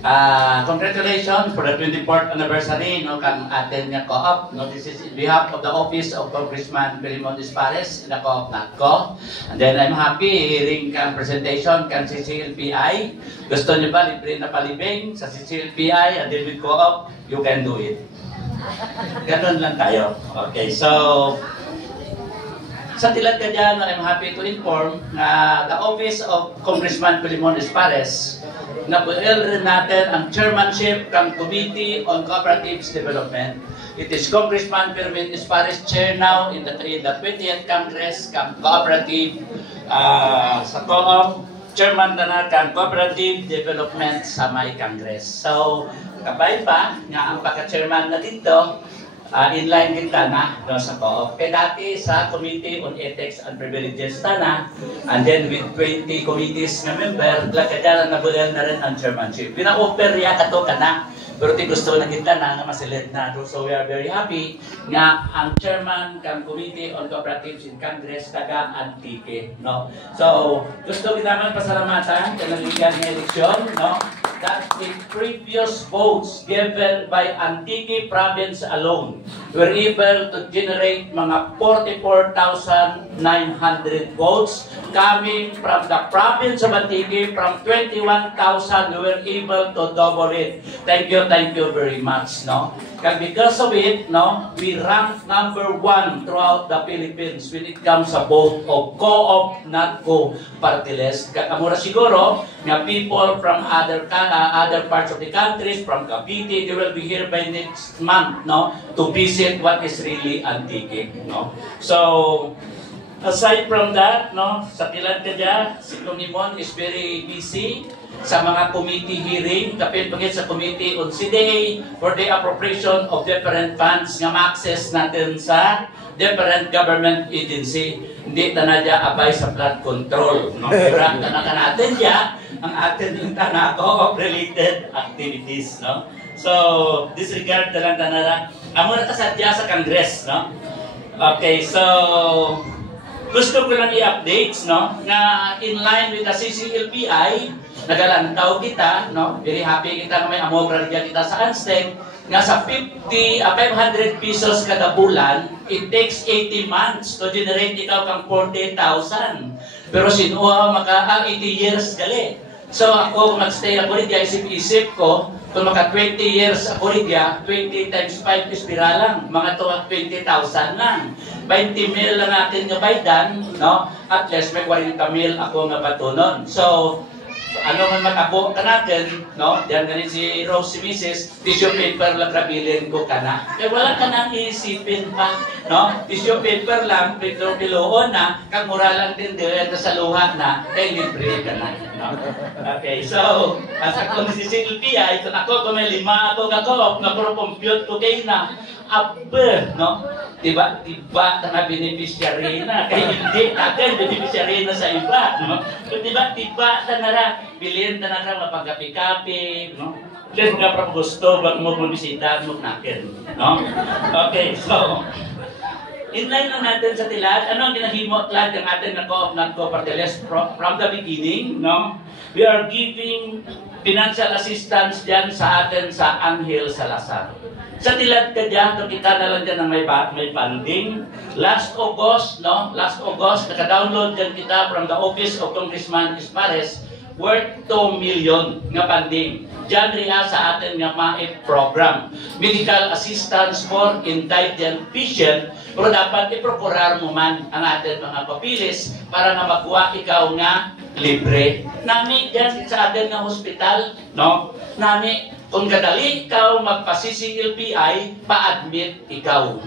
Congratulations for the 24th anniversary no kang atin nga co-op. No, this is in behalf of the office of Congressman Filimon Espares in the co-op NATCO. And then I'm happy hearing kang presentation kang CCLPI. Gusto niyo ba libre na palibing sa CCLPI and then with co-op, you can do it. Ganun lang tayo. Okay, so sa tilad ka dyan, I'm happy to inform na the office of Congressman Filimon Espares na buel rin natin ang chairmanship ng Committee on Cooperatives Development. It is Congressman Filimon Espares chair now in the 20th Congress ng Cooperative sa co-op, chairman na ng Cooperative Development sa may Congress. So, kabay pa nga ang pagka-chairman na dito, inline din na no, sa co-op. Kaya dati sa Committee on Ethics and Privileges na, and then with 20 committees na member, lakadyalan na bulel na rin ang chairmanship. Pina-offer ya kato ka na, pero ti gusto na kita na masilit na. So we are very happy nga ang chairman ng Committee on Cooperatives in Congress, taga Antique. No? So gusto kita naman pasalamatan kung naligan ng eleksyon, no? That the previous votes given by Antique Province alone were able to generate mga 44,900 votes coming from the province of Antique. From 21,000 we were able to double it. Thank you very much. No? Because of it, no, we rank number 1 throughout the Philippines when it comes sa vote of co-op, NATCO party list. Kakamura siguro nga people from other parts of the countries, from Cavite, they will be here by next month, no, to visit what is really Antique, no. So aside from that, no, sa tilad ka dyan, si Tonimon is very busy sa mga committee hearing, kapit pagit sa Committee on CDA for the appropriation of different funds nga ma-access natin sa different government agency. Hindi tanadya abay sa flood control. No? Pero ang tanakan natin dyan, ang atin yung tanako of related activities. No? So, disregard na lang tanara. Amo na kasadya sa Congress. No? Okay, so gusto ko lang i-updates, no, na in line with the CCLPI, nagalantaw kita, no, very happy kita na may amogra kita sa Ansteng, nga sa 500 pesos kada bulan, it takes 80 months to generate ikaw kang 40,000. Pero sinuha maka 80 years gali. So ako, mag-stay ako rin, isip-isip ko, kung maka 20 years ako rin, 20 times 5 is pira lang, mga 20,000 lang. 20 mil lang natin nga baydan, no? At least may 40 mil ako nga batunon. So, ano man makabo ka natin, no? Diyan ganun si Rose, si Mrs. Tissue paper lang rabilin ko ka na. Kaya wala ka nang iisipin pa, no? Tissue paper lang, piloon na, kang mura lang din din sa luha na, kay libre ka na. No? Okay, so, as ako si CCLPI, ito ako, kung may 5 ako kakop, na puro compute ko kayo na, no? Tiba na beneficiary na. Kaya hindi natin beneficiary na sa iba. No? Kung tiba na nara, bilhin na nara mapagkapi-kapi. No? Just nga pa gusto, bag mo bumisita mo nakin. No? Okay, so, inline lang natin sa tilad. Ano ang ginahimo tilad ng atin na co-op NATCO party list from the beginning? No? We are giving financial assistance dyan sa atin sa Angel Salazar. Sa tilad ka dyan, kita na lang dyan na may funding. Last August, naka-download dyan kita from the office of Congressman Espares worth 2 million nga funding. Dyan rin sa atin nga MAIP program. Medical assistance for indigent patient, pero dapat iprokurar mo man ang atin mga papilis para na magkuha ikaw nga libre. Nami dyan sa atin nga hospital, no? Nami, kung kadali ikaw magpa-CCLPI, pa-admit ikaw.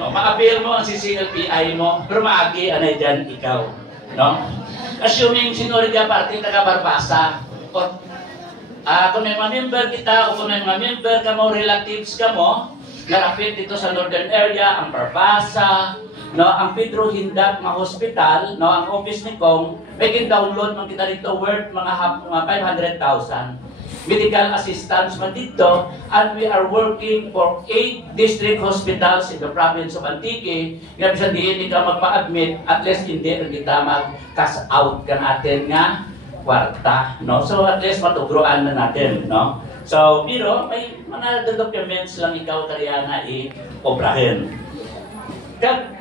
No, ma-appeal mo ang CCLPI mo, pero maagi anay dyan ikaw. No? Assuming sinorya party taga-Barbasa, kung may mga member kita, o kung may mga member ka mo, relatives ka mo, narapit dito sa northern area, ang Barbasa, no, ang Pedro Hindak na hospital, no, ang office ni Kong, may download man kita dito worth mga 500,000. Medical assistance man dito, and we are working for 8 district hospitals in the province of Antique. Nga bisan diin ka magpa-admit, at least hindi rin kita mag-cash out kang atin nga kwarta, no? So at least matugroan na natin, no? So, pero may mga documents lang ikaw kaya nga i-obrahin.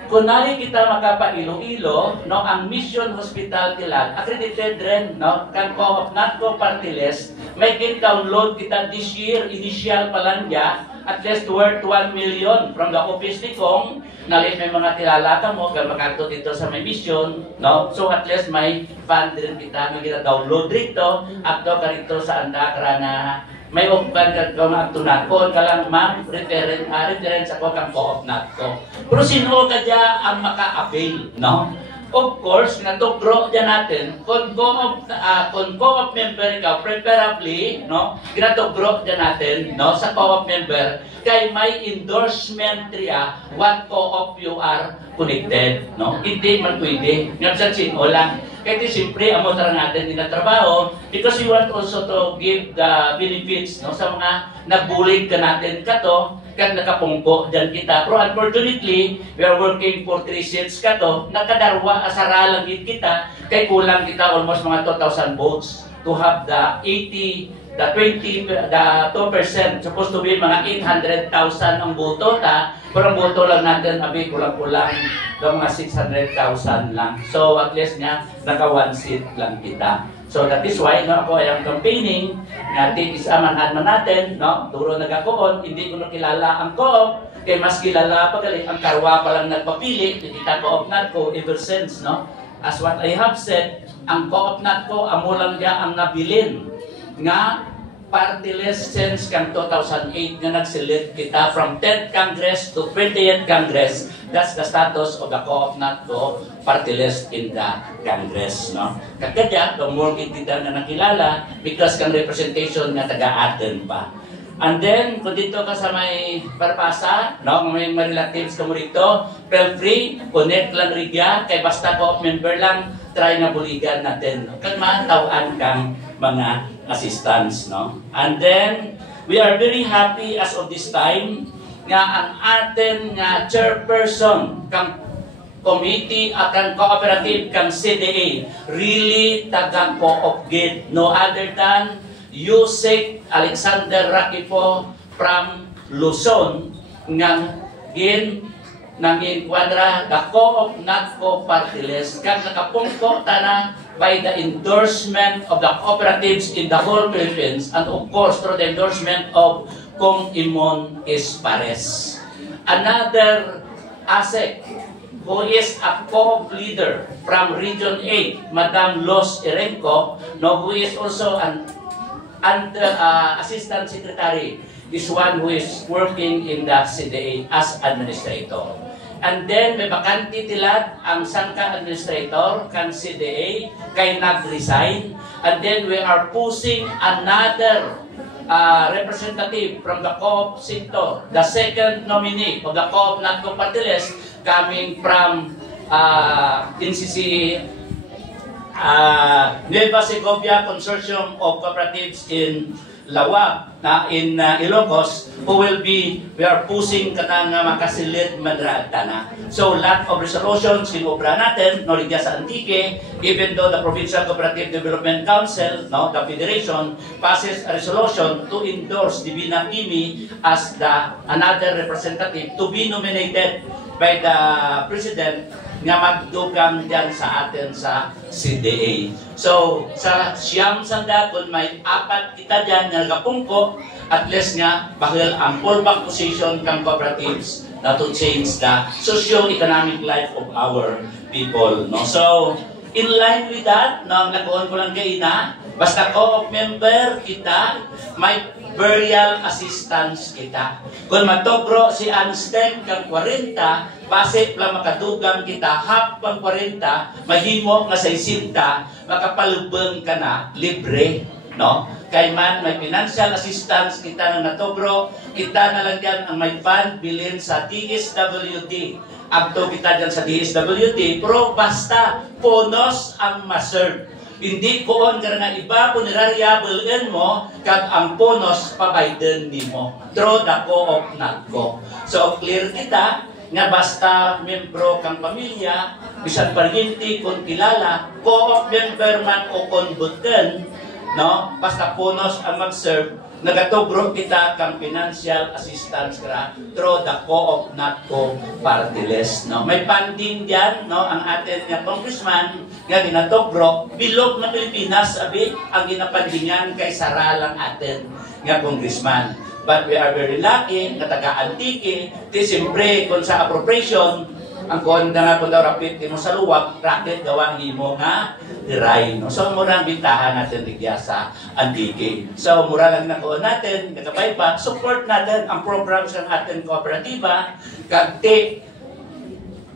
Kunali kita makapa-Iloilo, no, ang Mission Hospital Kilat, accredited rin, no, kan co-op, not co party list, may download kita this year, initial pa lang niya, at least worth 1 million from the office ni Kong, nalit may mga kilala ka mo, kaya makato dito sa may mission, no, so at least may fund rin kita, may kita-download rito, akto ka rito sa anda, karana may upan ka magtunakon ka lang, ma'am, reference ako kang co-op natko. Pero sino ka dyan ang maka-avail, no? Of course, natugro dyan natin, kung co-op member ka, preferably, no, ginatugro dyan natin, no, sa co-op member, kay may endorsement riya, what co-op you are connected, no? Hindi man pwede. Ngayon sa sino lang. Kaya siyempre, amo tara natin trabaho because we want also to give the benefits, no, sa mga nagbulig ka natin kato, kaya nakapungko dyan kita. Pero unfortunately, we are working for 3 seats kato, nakadarwa, asara lang kita, kay kulang kita almost mga 2,000 votes to have the 2%, supposed to be mga 800,000 ang boto ta, pero ang boto lang natin, abi, kulang-kulang mga 600,000 lang. So, at least nga, naka 1 seat lang kita. So, that is why, no, ako ay ang campaigning, natin isaman natin, no, duro nagakoon, hindi ko kilala ang co-op, kaya mas kilala pa gali, ang karwa pa lang nagpapili, kita co-op natko ever since, no. As what I have said, ang co-op natko, amo lang niya ang nabilin, nga, party list since kang 2008 nga nag-select kita from 10th Congress to 20th Congress. That's the status of the co-op natko party list in the Congress, no? Kagaya, the more kita na nakilala because kang representation nga taga-atin pa. And then, kung dito ka sa may Parpasa, no, kung may relatives ka mo rito, feel free, connect lang rigya, kay basta co-op member lang, try na buligan natin. Kag matawaan kang mga assistants, no? And then, we are very happy as of this time nga ang atin nga chairperson kang committee at kang cooperative kang CDA really tagang co-op gid, no other than Yusek Alexander Rakipo from Luzon nga nanging kwadra the co-op natko party list kang nakapungko tana by the endorsement of the cooperatives in the whole Philippines and of course through the endorsement of Kong Imon Espares. Another ASEC who is a co-op leader from Region 8, Madam Los Erenco, no, who is also an assistant secretary, is one who is working in the CDA as administrator. And then, may bakante tilad ang sangka administrator kan CDA kay nag-resign. And then, we are pushing another representative from the co-op sector, the second nominee of the co-op natko party list coming from NCC Nueva Segovia Consortium of Cooperatives in Lawag, in Ilocos, we are pushing kanang makasilid madrata na. So, lot of resolutions kinobra natin, no, ligya sa Antique, even though the Provincial Cooperative Development Council, no, the Federation, passes a resolution to endorse Divina Kimi as another representative to be nominated by the President nga magdugang dyan sa atin sa CDA. So, sa siyam sanda, kung may 4 kita dyan nga nagapungko, at least nga, bahil ang fallback position kang cooperatives na to change the socio-economic life of our people, no? So, in line with that, no, nakuhan ko lang kayo na, basta co-op member kita, may burial assistance kita. Kung matogro si Ansteng kang 40, base lang makadugang kita, half pang 40, mahimo nga 60, makapalubeng ka na, libre, no? Kay man may financial assistance kita na natogro, kita na lang dyan ang may fund bilin sa DSWD. Abto kita dyan sa DSWD, pero basta ponos ang maserve. Hindi koon ka nga iba kung nirariablein mo kag ang ponos pabayden nimo. Through the co-op natko. So clear kita, nga basta membro kang pamilya, bisan pariente kung kilala, co-op member man o konbuten, no? Basta punos ang mag-serve, nagatubro kita kang financial assistance kara through the co-op NATCO party list, no? May funding diyan, no? Ang atin nga congressman nga ginatubro bilog na Pilipinas abi ang ginapandingan kay saralang atin nga congressman. But we are very lucky nga taga-Antique, ti siyempre kung sa appropriation ang konda nga kung daw rapid mo sa luwag, racket gawang imo nga diray. No? So, murang bintahan natin rigya sa Antique. So, mura lang nakuha natin, kakabay pa, support natin ang programs ng ating kooperatiba, kagti,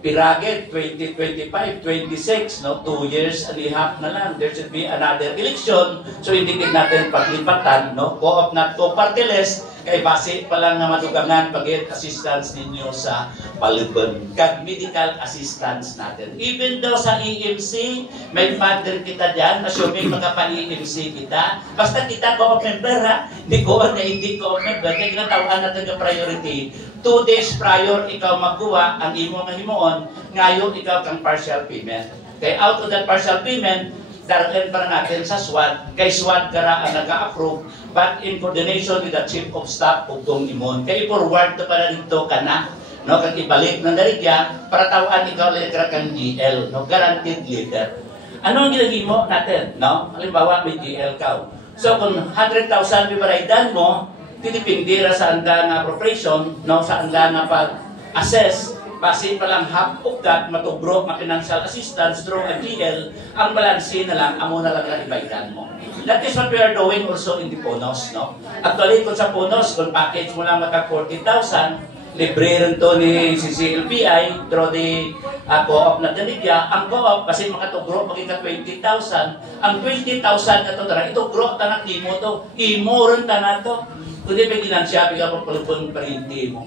Piragit, 2025, 26, no? 2 years and a half na lang. There should be another election. So, hindi natin paglipatan, no? Co-op NATCO party list, kay base pa lang na madugangan pag-get assistance ninyo sa Palibon. Kag medical assistance natin. Even though sa EMC, may fund din kita dyan, assuming magkapa-EMC kita. Basta kita co-op member, ha? Hindi co-op na hindi co-op member. Kaya ginatawaan natin yung priority. 2 days prior, ikaw magkuha ang imo nga himuon, ngayon ikaw kang partial payment. Kaya out of that partial payment, darating pa natin sa SWAT, kay SWAT kara ang nag-approve, but in coordination with the Chief of Staff of Dong Imon. Kaya forward to pala dito ka na, no? Kag ibalik ng darigya, para tawaan ikaw letra kang GL, no? Guaranteed letter. Ano ang ginagimo natin, no? Halimbawa, may GL ka. So, kung 100,000 bibaraydan mo, tinipindira sa anda nga appropriation, no? Sa anda nga pag-assess, base pa lang half of that, matubro, financial assistance through a GL, ang balansi na lang, amo na lang na ibaitan mo. That is what we are doing also in the Ponos, no? Actually, kung sa Ponos, kung package mo lang maka 40,000, libre rin to ni CCLPI through the co-op na Danigya. Ang co-op, kasi makatugro, magiging 20,000. Ang 20,000 na to, itugro, tanak mo to, imo rin tanak to. Kundi may ginansya, bigla pa palupon parinti mo.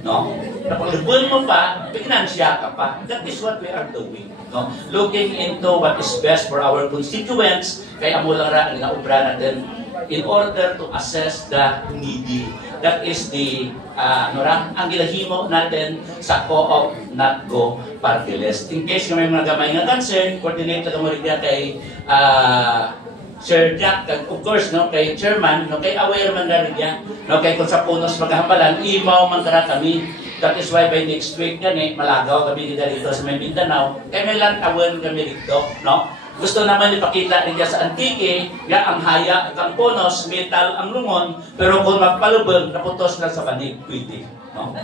No? Napalupon mo pa, pinansya ka pa. That is what we are doing. No? Looking into what is best for our constituents, kaya mo lang rin ang obra natin in order to assess the needy. That is the ang gilahimo natin sa co-op NATCO party list. In case may mga gamay nga concern, coordinate na mo rin kay Sir Jack, of course, no, kay Chairman, no, kay aware man na rin yan, no, kay kung sa Punos magkahambalan, imaw man kara kami. That is why by next week gani, malagaw kami dito sa Mindanao, kay may lang awan kami dito, no. Gusto naman ipakita rin sa Antique, nga ang haya, ang Punos, metal ang lungon, pero kung magpalubog, naputos na sa panig, pwede. No?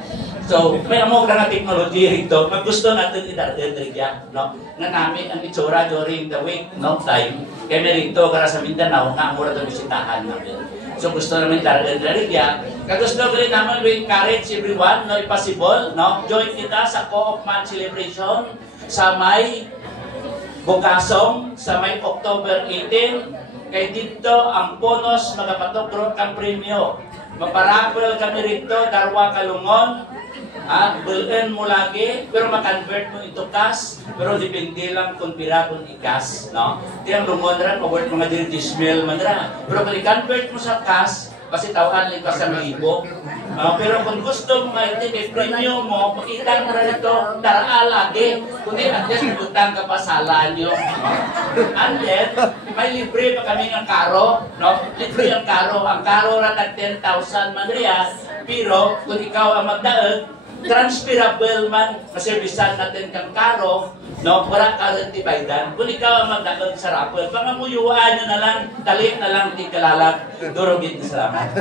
So, may amok na nga technology rito, pag gusto natin idarden no? Nga namin ang itsura during the week, no, time, kaya may rito kara sa Mindanao, nga amura ito bisitahan namin. So, gusto namin idarden rin. Kagusto ko rin naman, we encourage everyone, no, possible, no? Join kita sa Co-op Month Celebration sa may Bukasong sa may October 18, kay dito ang Ponos magapatugro kang premyo. Maparapol kami rito, darwa kalungon, bulin mo lagi, pero makonvert mo into cash, pero depende lang kung pira kung i-cash, no? Tiyang lungon rin, mag-worth mga diridismil man rin. Pero kung i-convert mo sa cash, kasi tawaan lang ka sa libo. Pero kung gusto mo nga ito, premium mo, makita mo rin ito, daraan lagi. Kundi at least magutang ka pa sa lanyo. And then, may libre pa kami ng karo. No? Libre ang karo. Ang karo rin at 10,000 man riyan. Pero kung ikaw ang magdaag, transferable man, kasi bisan natin kang karo, no, wala ka rin tibaydan. Kung ikaw ang magdaag sa rapol, pangamuyuan nyo na lang, talik na lang, di kalalag, durugin, salamat.